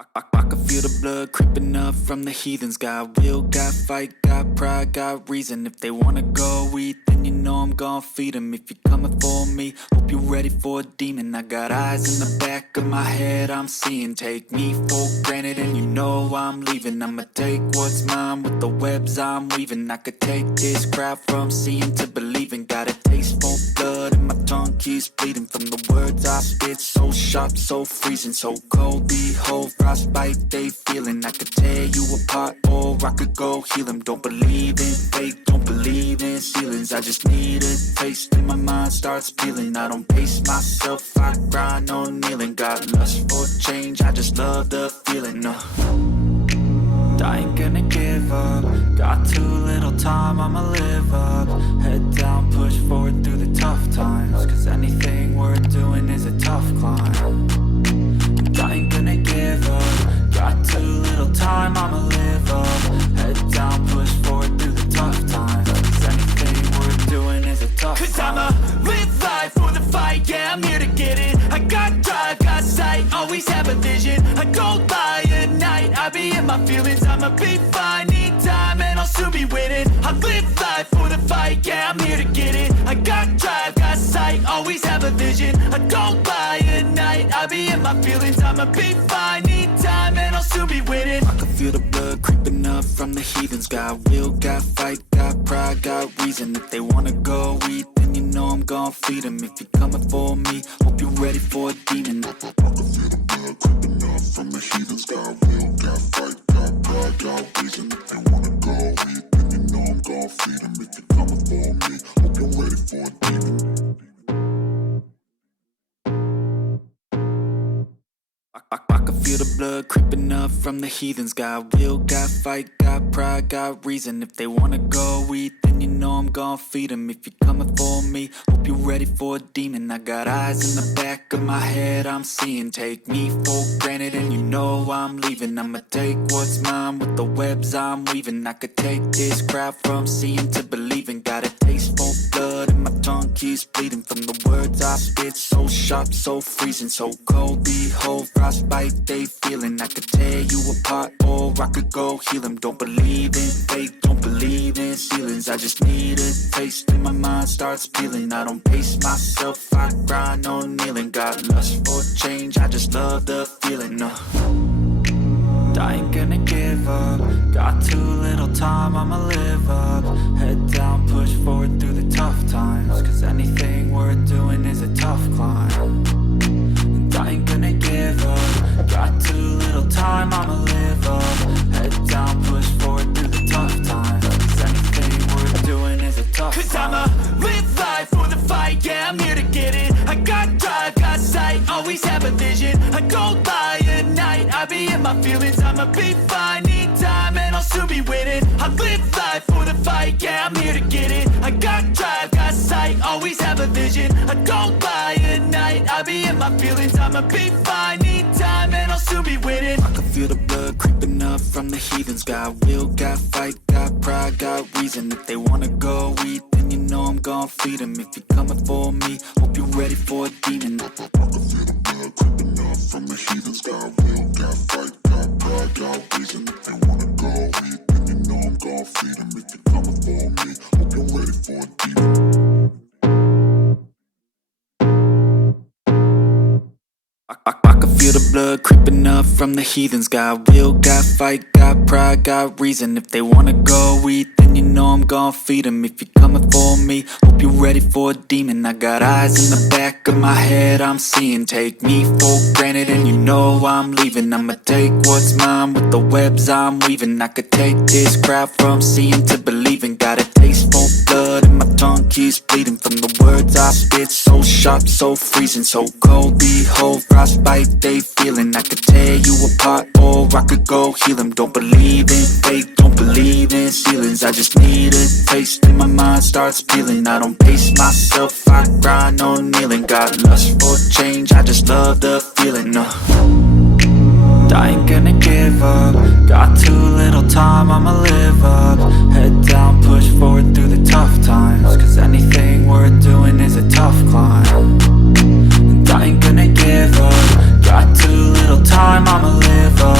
I can feel the blood creeping up from the heathens. Got will, got fight, got pride, got reason. If they wanna go eat, then you know I'm gon' feed them. If you're coming for me, hope you're ready for a demon. I got eyes in the back of my head, I'm seeing. Take me for granted and you know I'm leaving. I'ma take what's mine with the webs I'm weaving. I could take this crowd from seeing to believing. Got a taste for blood and my tongue keeps bleeding from the words I spit. So sharp, so freezing, so cold. Behold, frostbite they feeling. I could tear you apart or I could go heal them. Don't believe in fate, don't believe in ceilings. I just need a taste and my mind starts peeling. I don't pace myself, I grind on kneeling. Got lust for change, I just love the feeling. I ain't gonna give up. Got too little time, I'ma live up. Head down, push forward through the tough times. Cause anything worth doing is a tough climb. I ain't gonna give up. Got too little time, I'ma live up. Head down, push forward through the tough times. Cause anything worth doing is a tough climb. Cause I'ma live life for the fight, yeah, I'm here to get it. I got drive, got sight, always have a vision. I go by at night, I be in my feelings. I'ma be fine, need time, and I'll soon be winning. I live life for the fight, yeah, I'm here to get it. I got drive, got sight, always have a vision. I go by at night, I be in my feelings. I'ma be fine, need time, and I'll soon be winning. I can feel the blood creeping up from the heathens. Got will, got fight, got pride, got reason. If they wanna go eat, then you know I'm gon' feed them. If you're coming for me, hope you're ready for a demon. I can feel the blood creeping up from the heathens. Got will, got fight, got pride, got reason. If they wanna go eat, then you know I'm gon' feed them. If you're coming for me, hope you're ready for a demon. I can feel the blood creeping up from the heathens. Got will, got fight, got pride, got reason. If they wanna go eat, then you know I'm gon' feed them. If you're coming for me, hope you're ready for a demon. I got eyes in the back of my head, I'm seeing. Take me for granted and you know I'm leaving. I'ma take what's mine with the webs I'm weaving. I could take this crowd from seeing to believing. Got a taste for blood and my tongue keeps bleeding from the words I spit. So sharp, so freezing, so cold. Behold, frostbite they feeling. I could tear you apart or I could go heal them. Don't believe in fate, don't believe in ceilings. I just need a taste and my mind starts peeling. I don't pace myself, I grind on kneeling. Got lust for change, I just love the feeling. I ain't gonna give up. Got too little time, I'ma live up. Head down, push forward through the tough times. Cause anything worth doing is a tough climb. I ain't gonna give up. Got too little time, I'ma live up. Head down, push forward through the tough times. Cause anything worth doing is a tough cause climb. I'ma live life for the fight, yeah, I'm here to get it. I got drive, got sight, always have a vision. I go by at night, I be in my feelings. I'ma be fine, need time, and I'll soon be winning. I live life for the fight, yeah, I'm here to get it. I got drive, got sight, always have a vision. I go by at night, I be in my feelings. I'ma be fine, need time, and I'll soon be winning. I can feel the blood creeping up from the heathens. Got will, got fight, got pride, got reason. If they wanna go eat, then you know I'm gon' feed them. If you're coming for me, hope you're ready for a demon. I can feel the blood creeping up from the heathens. Got will, got fight, got pride, got reason. If they wanna go eat, then you know I'm gon' feed them. If you're coming for me, hope you're ready for a demon. I can feel the blood creeping up from the heathens. Got will, got fight, got pride, got reason. If they wanna go eat, then you know I'm gon' feed them. If you're coming for me, hope you're ready for a demon. I got eyes in the back of my head, I'm seeing. Take me for granted and you know I'm leaving. I'ma take what's mine with the webs I'm weaving. I could take this crowd from seeing to believing. Got a taste for blood and my tongue keeps bleeding from the words I spit. So sharp, so freezing, so cold. Behold, frostbite they feeling. I could tear you apart or I could go heal them. Don't believe in fate, don't believe in ceilings. I just need a taste and my mind starts peeling. I don't pace myself, I grind on kneeling. Got lust for change, I just love the feeling. I ain't gonna give up. Got too little time, I'ma live up. Head down, push forward through the tough times. Cause anything worth doing is a tough climb. I ain't gonna give up. Got too little time, I'ma live up.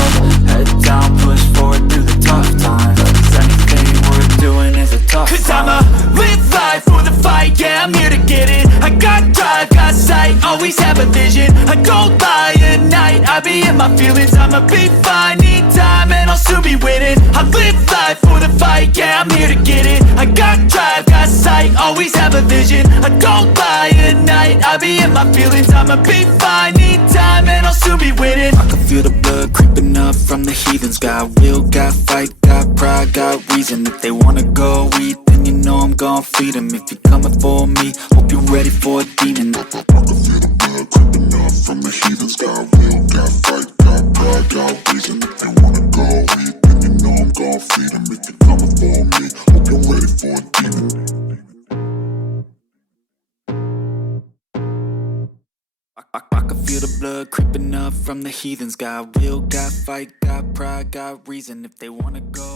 always have a vision. I don't lie at night, I be in my feelings. I'ma be fine, need time and I'll soon be winning. I live life for the fight, yeah, I'm here to get it. I got drive, got sight, always have a vision. I don't lie at night, I be in my feelings. I'ma be fine, need time and I'll soon be winning. I can feel the blood creeping up from the heathens. Got will, got fight, got pride, got reason. If they wanna go eat, then you know I'm gon' feed them. If you're coming for me, hope you're ready for a demon. I can feel the blood creeping up from the heathens. Got will, got fight, got pride, got reason. If they wanna go eat, then you know I'm gon' feed them. If you're coming for me, hope you're ready for a demon. I can feel the blood creeping up from the heathens. Got will, got fight, got pride, got reason. If they wanna go